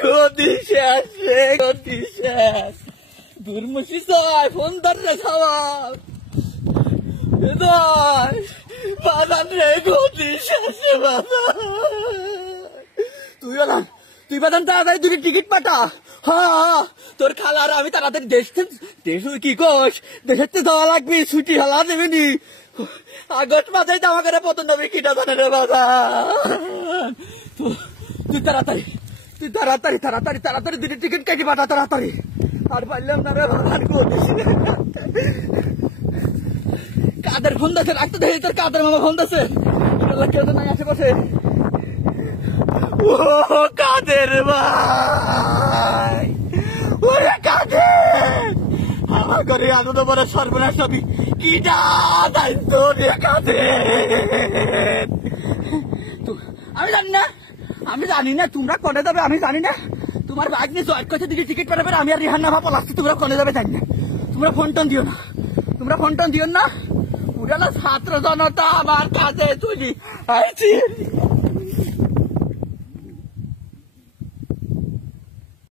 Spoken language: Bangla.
গতি শেষ রে, গতি শেষ। দুর্মুষি চাই ফোন ধর রে সবাই, বাজান রে, গতি শেষ রে বাজান। তুই বাজান তাড়াতাড়ি দুটি টিকিট পাঠা। হ্যাঁ, তোর খালার আমি তাড়াতাড়ি দেশ কি কোষ, দেশের তো যাওয়া লাগবে, ছুটি হলা দেবেনি। আগস্ট মাসে জামা করে পতন হবে কিনা জানে রে বাজান। তুই তাড়াতাড়ি দুটি টিকিট কেটে পাঠা তাড়াতাড়ি। আর পারলাম না রে বাজান, কাদের ফোন দিয়েছে, রাখতে দেখি তোর কাদের মামা ফোন দিয়েছে। কেউ তো নাই আশেপাশে। ও কাদের ভাই, ওরে কাদের, আমার ঘরে আনন্দ বলে সর্বনাশ হবি কি দায়িত্ব রে কাদের। আমি জানি না তোমরা কনে যাবে, আমি জানি না। তোমার বাইক নিয়ে জয়েট করছে দিকে টিকিট পাঠাবে, আমি আর রিহান নামা পলাচ্ছি। তোমরা কনে যাবে জানি না। তোমরা ফোন টোন দিও না। পুরানো ছাত্র জনতা আমার কাছে তুলি আইছি।